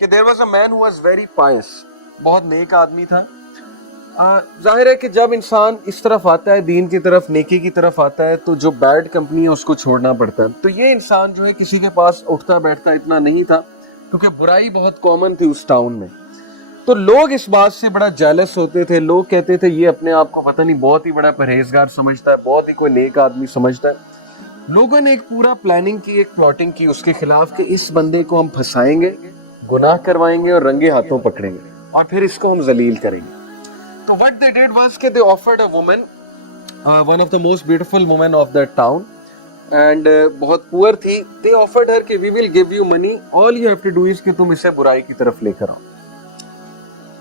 कि there was a man who was very pious, बहुत नेक आदमी था। जाहिर है कि जब इंसान इस तरफ आता है, दीन की तरफ, नेकी की तरफ आता है, तो जो बैड कंपनी है उसको छोड़ना पड़ता है। तो ये इंसान जो है किसी के पास उठता बैठता इतना नहीं था, क्योंकि बुराई बहुत कॉमन थी उस टाउन में। तो लोग इस बात से बड़ा जेलस होते थे। लोग कहते थे ये अपने आप को पता नहीं बहुत ही बड़ा परहेजगार समझता है, बहुत ही कोई नेक आदमी समझता है। लोगों ने एक पूरा प्लानिंग की, एक प्लॉटिंग की उसके खिलाफ कि इस बंदे को हम फंसाएंगे, गुनाह करवाएंगे और रंगे हाथों पकड़ेंगे और फिर इसको हम जलील करेंगे। तो व्हाट दे डिड वाज कि they offered a woman, one of the most beautiful women of that town, and बहुत पुअर थी। दे ऑफर्ड हर कि we will give you money, all you have to do is कि तुम इसे बुराई की तरफ लेकर आओ।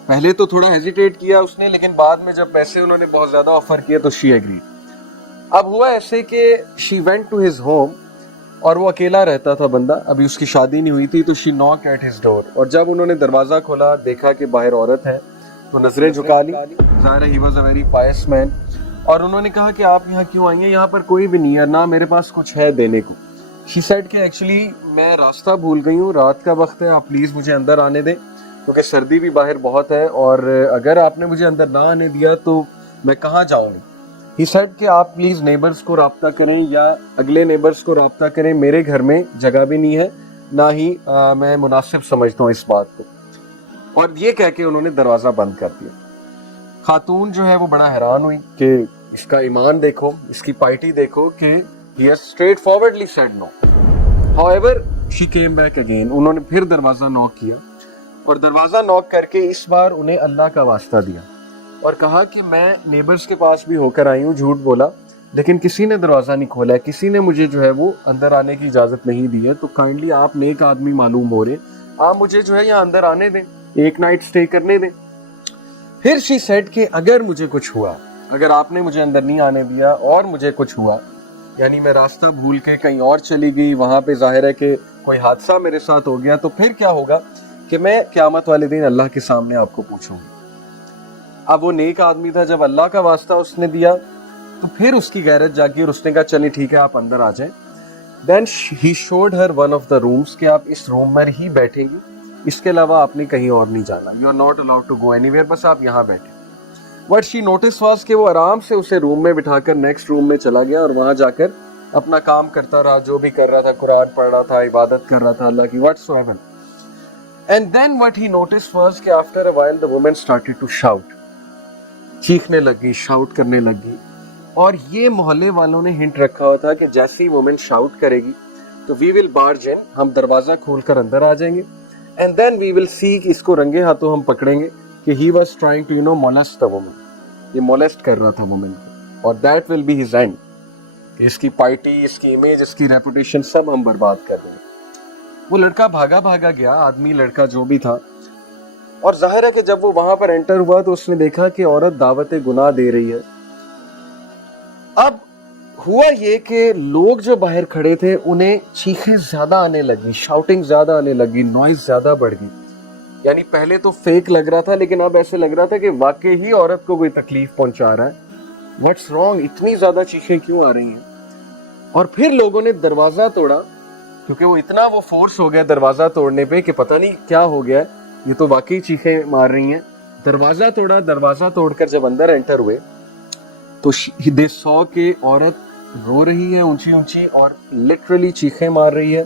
पहले तो थोड़ा हेजिटेट किया उसने, लेकिन बाद में जब पैसे उन्होंने बहुत ज्यादा ऑफर किए तो शी एग्री। अब हुआ ऐसे कि she went to his home, और वो अकेला रहता था बंदा, अभी उसकी शादी नहीं हुई थी। तो she knock at his door, और जब उन्होंने दरवाजा खोला देखा कि बाहर औरत है, तो नजरें झुका ली। ज़ाहिर है he was a very Payas man, और उन्होंने कहा कि आप यहाँ क्यों आई हैं, यहाँ पर कोई भी नहीं है, ना मेरे पास कुछ है देने को। शी सेड कि एक्चुअली मैं रास्ता भूल गई हूँ, रात का वक्त है, आप प्लीज़ मुझे अंदर आने दें, क्योंकि सर्दी भी बाहर बहुत है, और अगर आपने मुझे अंदर ना आने दिया तो मैं कहाँ जाऊँगी। ही सेड कि आप प्लीज़ नेबर्स को राब्ता करें या अगले नेबर्स को राब्ता करें, मेरे घर में जगह भी नहीं है, ना ही मैं मुनासिब समझता हूँ इस बात को। और ये कह के उन्होंने दरवाज़ा बंद कर दिया। खातून जो है वो बड़ा हैरान हुई कि इसका ईमान देखो, इसकी पाइटी देखो कि he has straightforwardly said no. However, she came back again. उन्होंने फिर दरवाज़ा नॉक किया, और दरवाज़ा नॉक करके इस बार उन्हें अल्लाह का वास्ता दिया और कहा कि मैं नेबर्स के पास भी होकर आई हूँ, झूठ बोला, लेकिन किसी ने दरवाज़ा नहीं खोला है, किसी ने मुझे जो है वो अंदर आने की इजाज़त नहीं दी है, तो काइंडली आप नेक आदमी मालूम हो रहे, आप मुझे जो है यहाँ अंदर आने दें, एक नाइट स्टे करने दें। फिर शी सेड कि अगर मुझे कुछ हुआ, अगर आपने मुझे अंदर नहीं आने दिया और मुझे कुछ हुआ, यानी मैं रास्ता भूल के कहीं और चली गई, वहाँ पे जाहिर है कि कोई हादसा मेरे साथ हो गया, तो फिर क्या होगा कि मैं क़यामत वाले दिन अल्लाह के सामने आपको पूछूंगी। अब वो नेक आदमी था, जब अल्लाह का वास्ता उसने दिया तो फिर उसकी गैरत जागी और उसने कहा चलिए ठीक है आप अंदर आ जाएं। Then he showed her one of the rooms कि आप इस रूम में ही बैठेंगी, इसके अलावा आपने कहीं और नहीं जाना, you are not allowed to go anywhere, बस आप यहाँ बैठे। व्हाट शी नोटिस वाज कि वो आराम से उसे रूम में बिठाकर नेक्स्ट रूम में चला गया और वहां जाकर अपना काम करता रहा, जो भी कर रहा था, कुरान पढ़ रहा था, इबादत कर रहा था अल्लाह की, whatsoever. And then what he notice was कि after a while the woman started to shout, चीखने लगी, शाउट करने लगी, और ये मोहल्ले वालों ने हिंट रखा हुआ था कि जैसी वुमन शाउट करेगी तो वी विल बार्ज इन, हम दरवाजा खोलकर अंदर आ जाएंगे, and then we will see कि इसको रंगे हाथों हम पकड़ेंगे कि he was trying to molest the woman, ये मोलेस्ट कर रहा था वुमन को, और that will be his end, इसकी पार्टी, इसकी इमेज, इसकी रेपुटेशन सब हम बर्बाद कर देंगे। वो लड़का भागा भागा गया, आदमी लड़का जो भी था, और जाहिर है कि जब वो वहां पर एंटर हुआ तो उसने देखा कि औरत दावत गुनाह दे रही है। अब हुआ ये कि लोग जो बाहर खड़े थे उन्हें चीखें ज्यादा आने लगी, शाउटिंग ज्यादा आने लगी, नॉइज ज्यादा बढ़ गई। यानी पहले तो फेक लग रहा था, लेकिन अब ऐसे लग रहा था कि वाकई ही औरत को कोई तकलीफ पहुंचा रहा है। व्हाट्स रॉन्ग, इतनी ज्यादा चीखें क्यों आ रही हैं? और फिर लोगों ने दरवाजा तोड़ा, क्योंकि वो इतना वो फोर्स हो गया दरवाजा तोड़ने पे कि पता नहीं क्या हो गया, ये तो वाकई चीखें मार रही हैं। दरवाजा तोड़ा, दरवाजा तोड़कर जब अंदर एंटर हुए तो दे सॉ के औरत रो रही है ऊंची ऊंची और लिटरली चीखें मार रही है,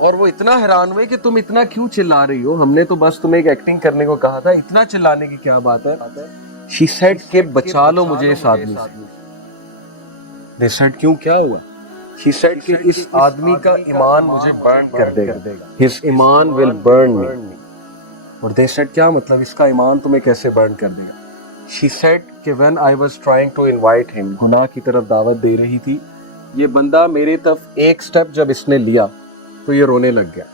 और वो इतना हैरान हुए कि तुम इतना क्यों चिल्ला रही हो, हमने तो बस तुम्हें एक एक्टिंग करने को कहा था, इतना चिल्लाने की क्या बात है। शी सेड कि बचा लो मुझे इस आदमी से। दे सेड क्यों, क्या हुआ? शी सेड कि इस आदमी का ईमान मुझे बर्न कर देगा, हिज ईमान विल बर्न मी। और दे सेड क्या मतलब, इसका ईमान तुम्हें कैसे बर्न कर देगा? शी सेड कि when I was trying to invite him, गुनाह की तरफ दावत दे रही थी, ये बंदा मेरी तरफ एक स्टेप जब इसने लिया तो ये रोने लग गया।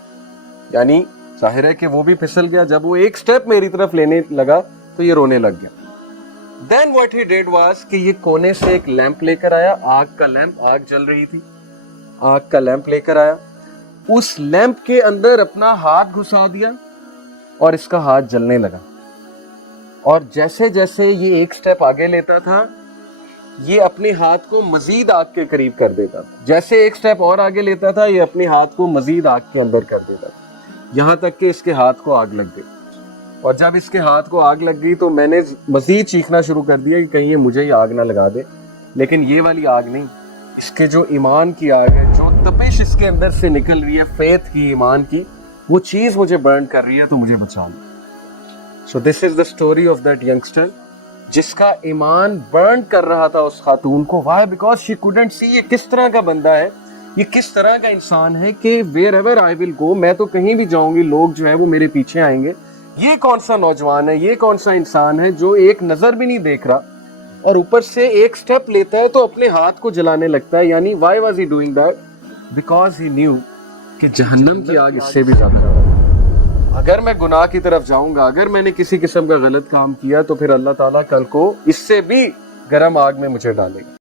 यानी जाहिर है कि वो भी फिसल गया, जब वो एक स्टेप मेरी तरफ लेने लगा तो ये रोने लग गया। Then what he did was कि ये कोने से एक लैंप लेकर आया, आग का लैंप, आग जल रही थी, आग का लैंप लेकर आया, उस लैंप के अंदर अपना हाथ घुसा दिया और इसका हाथ जलने लगा। और जैसे जैसे ये एक स्टेप आगे लेता था, ये अपने हाथ को मजीद आग के करीब कर देता था, जैसे एक स्टेप और आगे लेता था ये अपने हाथ को मजीद आग के अंदर कर देता था। यहाँ तक कि इसके हाथ को आग लग गई। और जब इसके हाथ को आग लग गई तो मैंने मजीद चीखना शुरू कर दिया कि कहीं ये मुझे ही आग ना लगा दे। लेकिन ये वाली आग नहीं, इसके जो ईमान की आग है, जो तपिश इसके अंदर से निकल रही है, फेथ की, ईमान की, वो चीज मुझे बर्न कर रही है, तो मुझे बचा लो। So this is the story of that youngster जिसका ईमान बर्न कर रहा था उस खातून को। Why? Because she couldn't see ये किस तरह का बंदा है, ये किस तरह का इंसान है कि wherever I will go, मैं तो कहीं भी जाऊंगी लोग जो है वो मेरे पीछे आएंगे। ये कौन सा नौजवान है, ये कौन सा इंसान है जो एक नजर भी नहीं देख रहा और ऊपर से एक स्टेप लेता है तो अपने हाथ को जलाने लगता है। यानी why was he doing that? Because he new कि जहन्नम की आग इससे भी ज्यादा है। अगर मैं गुनाह की तरफ जाऊंगा, अगर मैंने किसी किस्म का गलत काम किया, तो फिर अल्लाह ताला कल को इससे भी गर्म आग में मुझे डालेगा।